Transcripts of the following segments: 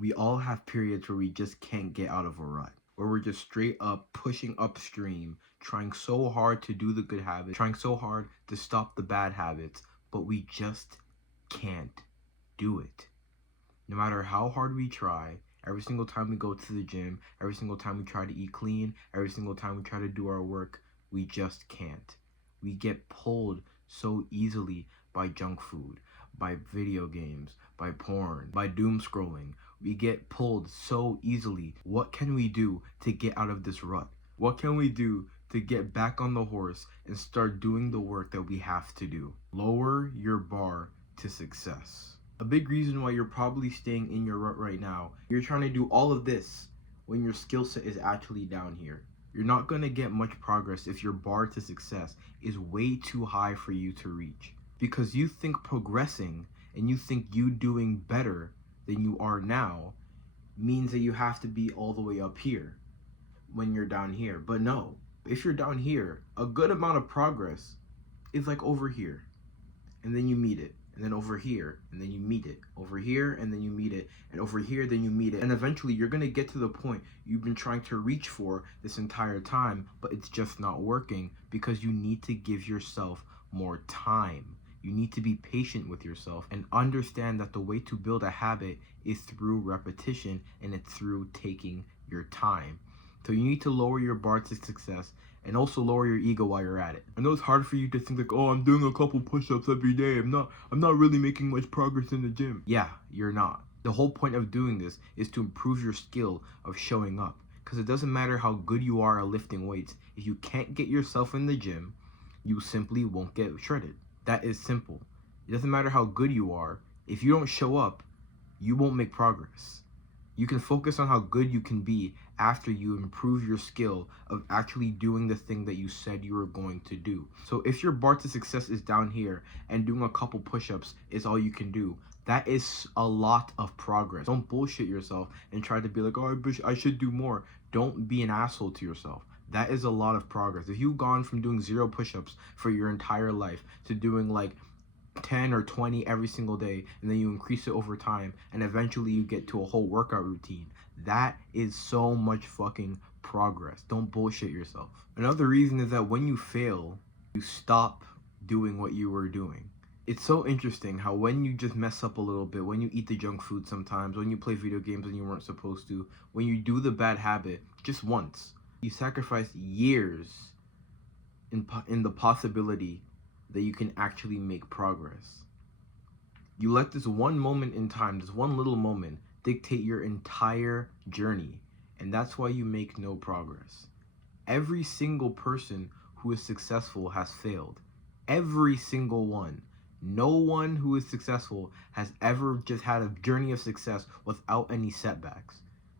We all have periods where we just can't get out of a rut, where we're just straight up pushing upstream, trying so hard to do the good habits, trying so hard to stop the bad habits, but we just can't do it. No matter how hard we try, every single time we go to the gym, every single time we try to eat clean, every single time we try to do our work, we just can't. We get pulled so easily by junk food, by video games, by porn, by doom scrolling. We get pulled so easily. What can we do to get out of this rut? What can we do to get back on the horse and start doing the work that we have to do? Lower your bar to success. A big reason why you're probably staying in your rut right now, you're trying to do all of this when your skill set is actually down here. You're not going to get much progress if your bar to success is way too high for you to reach. Because you think progressing and you think you doing better than you are now means that you have to be all the way up here when you're down here. But no, if you're down here, a good amount of progress is like over here, and then you meet it, and then over here, and then you meet it, over here, and then you meet it, and over here, then you meet it, and eventually you're gonna get to the point you've been trying to reach for this entire time, but it's just not working because you need to give yourself more time. You need to be patient with yourself and understand that the way to build a habit is through repetition, and it's through taking your time. So you need to lower your bar to success and also lower your ego while you're at it. I know it's hard for you to think like, oh, I'm doing a couple push-ups every day. I'm not really making much progress in the gym. Yeah, you're not. The whole point of doing this is to improve your skill of showing up. Because it doesn't matter how good you are at lifting weights. If you can't get yourself in the gym, you simply won't get shredded. That is simple. It doesn't matter how good you are. If you don't show up, you won't make progress. You can focus on how good you can be after you improve your skill of actually doing the thing that you said you were going to do. So if your bar to success is down here and doing a couple push-ups is all you can do, that is a lot of progress. Don't bullshit yourself and try to be like, oh, I should do more. Don't be an asshole to yourself. That is a lot of progress. If you've gone from doing 0 push-ups for your entire life to doing like 10 or 20 every single day, and then you increase it over time, and eventually you get to a whole workout routine, that is so much fucking progress. Don't bullshit yourself. Another reason is that when you fail, you stop doing what you were doing. It's so interesting how when you just mess up a little bit, when you eat the junk food sometimes, when you play video games when you weren't supposed to, when you do the bad habit just once, you sacrifice years in the possibility that you can actually make progress. You let this one moment in time, this one little moment, dictate your entire journey, and that's why you make no progress. Every single person who is successful has failed. Every single one. No one who is successful has ever just had a journey of success without any setbacks.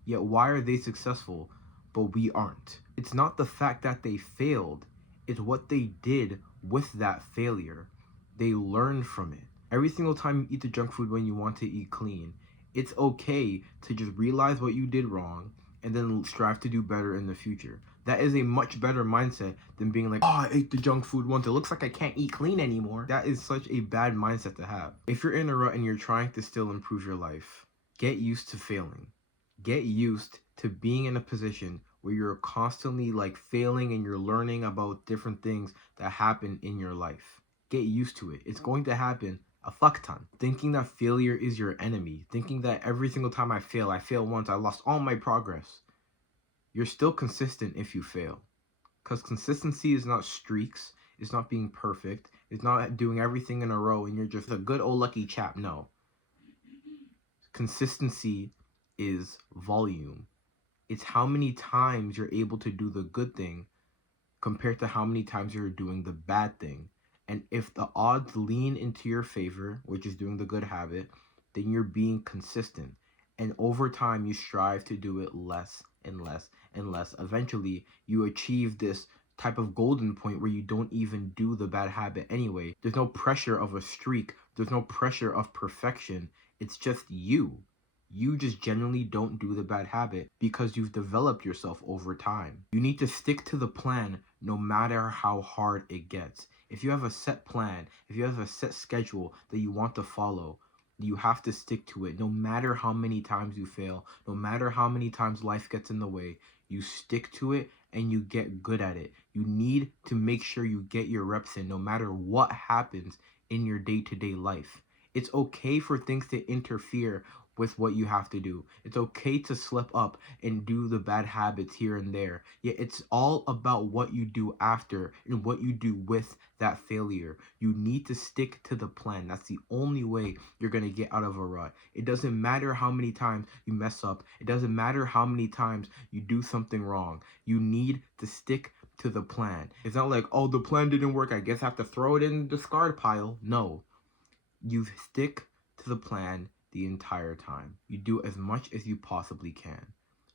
Yet why are they successful, but we aren't? It's not the fact that they failed, it's what they did with that failure. They learned from it. Every single time you eat the junk food when you want to eat clean, it's okay to just realize what you did wrong and then strive to do better in the future. That is a much better mindset than being like, oh, I ate the junk food once, it looks like I can't eat clean anymore. That is such a bad mindset to have. If you're in a rut and you're trying to still improve your life, get used to failing. Get used to being in a position where you're constantly like failing and you're learning about different things that happen in your life. Get used to it. It's going to happen a fuck ton. Thinking that failure is your enemy, thinking that every single time I fail once, I lost all my progress. You're still consistent if you fail. Because consistency is not streaks, it's not being perfect, it's not doing everything in a row and you're just a good old lucky chap. No. Consistency is volume. It's how many times you're able to do the good thing compared to how many times you're doing the bad thing. And if the odds lean into your favor, which is doing the good habit, then you're being consistent. And over time, you strive to do it less and less and less. Eventually, you achieve this type of golden point where you don't even do the bad habit anyway. There's no pressure of a streak. There's no pressure of perfection. It's just you. You just generally don't do the bad habit because you've developed yourself over time. You need to stick to the plan no matter how hard it gets. If you have a set plan, if you have a set schedule that you want to follow, You have to stick to it. No matter how many times you fail, no matter how many times life gets in the way, you stick to it and you get good at it. You need to make sure you get your reps in no matter what happens in your day-to-day life. It's okay for things to interfere with what you have to do. It's okay to slip up and do the bad habits here and there. Yet it's all about what you do after and what you do with that failure. You need to stick to the plan. That's the only way you're going to get out of a rut. It doesn't matter how many times you mess up. It doesn't matter how many times you do something wrong. You need to stick to the plan. It's not like, oh, the plan didn't work, I guess I have to throw it in the discard pile. No, you stick to the plan the entire time. You do as much as you possibly can.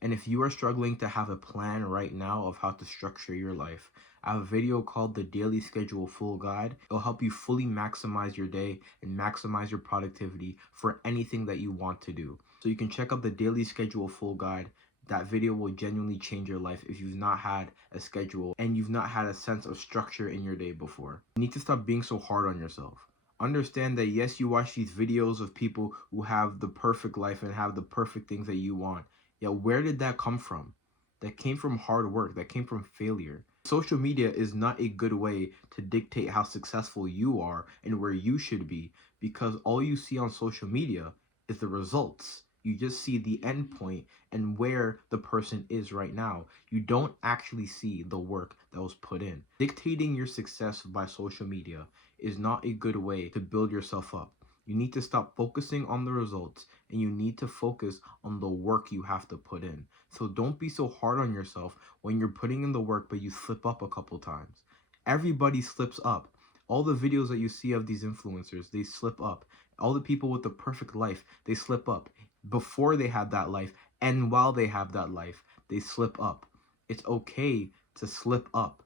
And if you are struggling to have a plan right now of how to structure your life, I have a video called the Daily Schedule Full Guide. It'll help you fully maximize your day and maximize your productivity for anything that you want to do. So you can check out the Daily Schedule Full Guide. That video will genuinely change your life if you've not had a schedule and you've not had a sense of structure in your day before. You need to stop being so hard on yourself. Understand that yes, you watch these videos of people who have the perfect life and have the perfect things that you want. Yet where did that come from? That came from hard work, that came from failure. Social media is not a good way to dictate how successful you are and where you should be, because all you see on social media is the results. You just see the end point and where the person is right now. You don't actually see the work that was put in. Dictating your success by social media is not a good way to build yourself up. You need to stop focusing on the results and you need to focus on the work you have to put in. So don't be so hard on yourself when you're putting in the work but you slip up a couple times. Everybody slips up. All the videos that you see of these influencers, they slip up. All the people with the perfect life, they slip up. Before they have that life and while they have that life, they slip up. It's okay to slip up.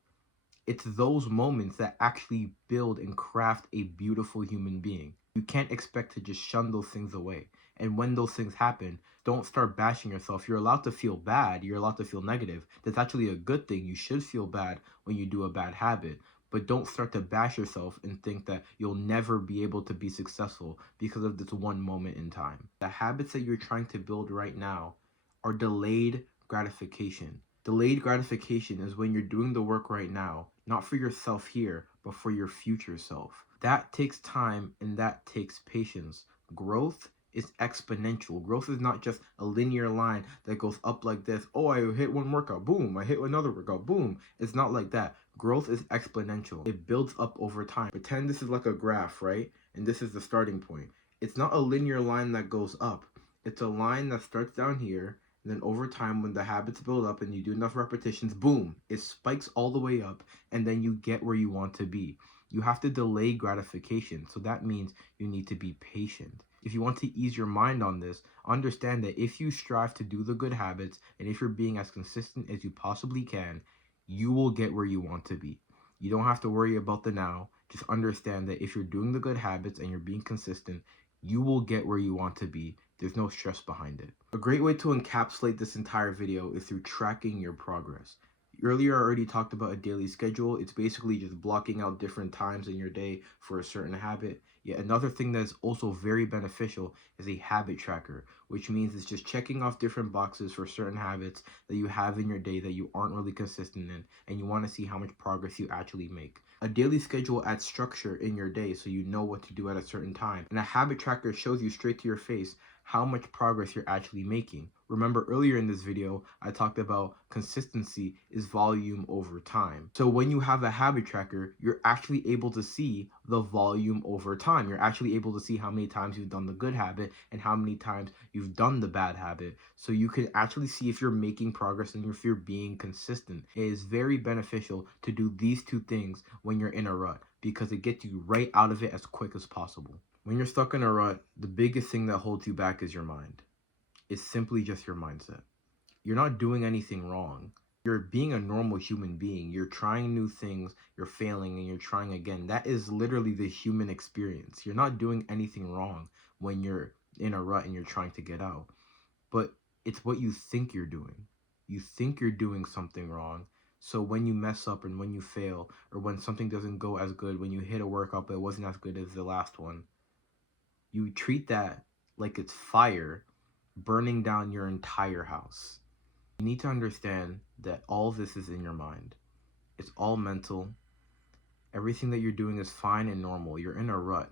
It's those moments that actually build and craft a beautiful human being. You can't expect to just shun those things away. And when those things happen, don't start bashing yourself. You're allowed to feel bad. You're allowed to feel negative. That's actually a good thing. You should feel bad when you do a bad habit. But don't start to bash yourself and think that you'll never be able to be successful because of this one moment in time. The habits that you're trying to build right now are delayed gratification. Delayed gratification is when you're doing the work right now, not for yourself here, but for your future self. That takes time and that takes patience. Growth is exponential. Growth is not just a linear line that goes up like this. Oh, I hit one workout, boom. I hit another workout, boom. It's not like that. Growth is exponential. It builds up over time. Pretend this is like a graph, right? And this is the starting point. It's not a linear line that goes up. It's a line that starts down here, and then over time, when the habits build up and you do enough repetitions, boom, it spikes all the way up, and then you get where you want to be. You have to delay gratification, so that means you need to be patient. If you want to ease your mind on this, understand that if you strive to do the good habits, and if you're being as consistent as you possibly can, you will get where you want to be. You don't have to worry about the now. Just understand that if you're doing the good habits and you're being consistent, you will get where you want to be. There's no stress behind it. A great way to encapsulate this entire video is through tracking your progress. Earlier, I already talked about a daily schedule. It's basically just blocking out different times in your day for a certain habit. Yet another thing that is also very beneficial is a habit tracker, which means it's just checking off different boxes for certain habits that you have in your day that you aren't really consistent in, and you want to see how much progress you actually make. A daily schedule adds structure in your day so you know what to do at a certain time, and a habit tracker shows you straight to your face how much progress you're actually making. Remember earlier in this video, I talked about consistency is volume over time. So when you have a habit tracker, you're actually able to see the volume over time. You're actually able to see how many times you've done the good habit and how many times you've done the bad habit. So you can actually see if you're making progress and if you're being consistent. It is very beneficial to do these two things when you're in a rut because it gets you right out of it as quick as possible. When you're stuck in a rut, the biggest thing that holds you back is your mind. It's simply just your mindset. You're not doing anything wrong. You're being a normal human being. You're trying new things, you're failing, and you're trying again. That is literally the human experience. You're not doing anything wrong when you're in a rut and you're trying to get out. But it's what you think you're doing. You think you're doing something wrong. So when you mess up and when you fail, or when something doesn't go as good, when you hit a workout but it wasn't as good as the last one, You treat that like it's fire burning down your entire house. You need to understand that all this is in your mind. It's all mental. Everything that you're doing is fine and normal. You're in a rut.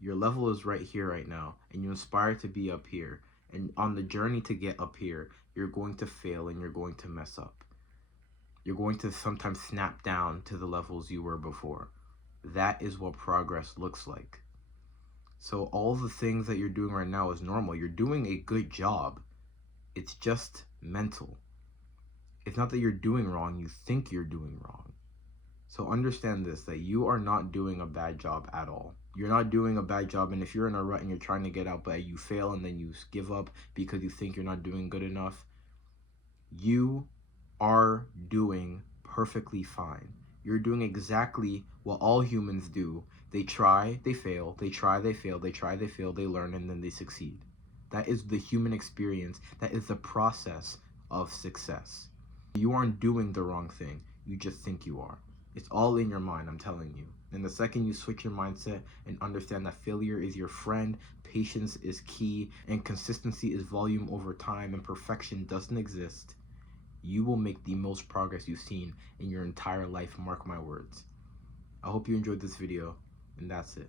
Your level is right here, right now, and you aspire to be up here. And on the journey to get up here, you're going to fail and you're going to mess up. You're going to sometimes snap down to the levels you were before. That is what progress looks like. So all the things that you're doing right now is normal. You're doing a good job. It's just mental. It's not that you're doing wrong, you think you're doing wrong. So understand this, that you are not doing a bad job at all. You're not doing a bad job, and if you're in a rut and you're trying to get out but you fail and then you give up because you think you're not doing good enough, you are doing perfectly fine. You're doing exactly what all humans do. They try, they fail, they try, they fail, they try, they fail, they learn, and then they succeed. That is the human experience. That is the process of success. You aren't doing the wrong thing. You just think you are. It's all in your mind, I'm telling you. And the second you switch your mindset and understand that failure is your friend, patience is key, and consistency is volume over time, and perfection doesn't exist, you will make the most progress you've seen in your entire life, mark my words. I hope you enjoyed this video, and that's it.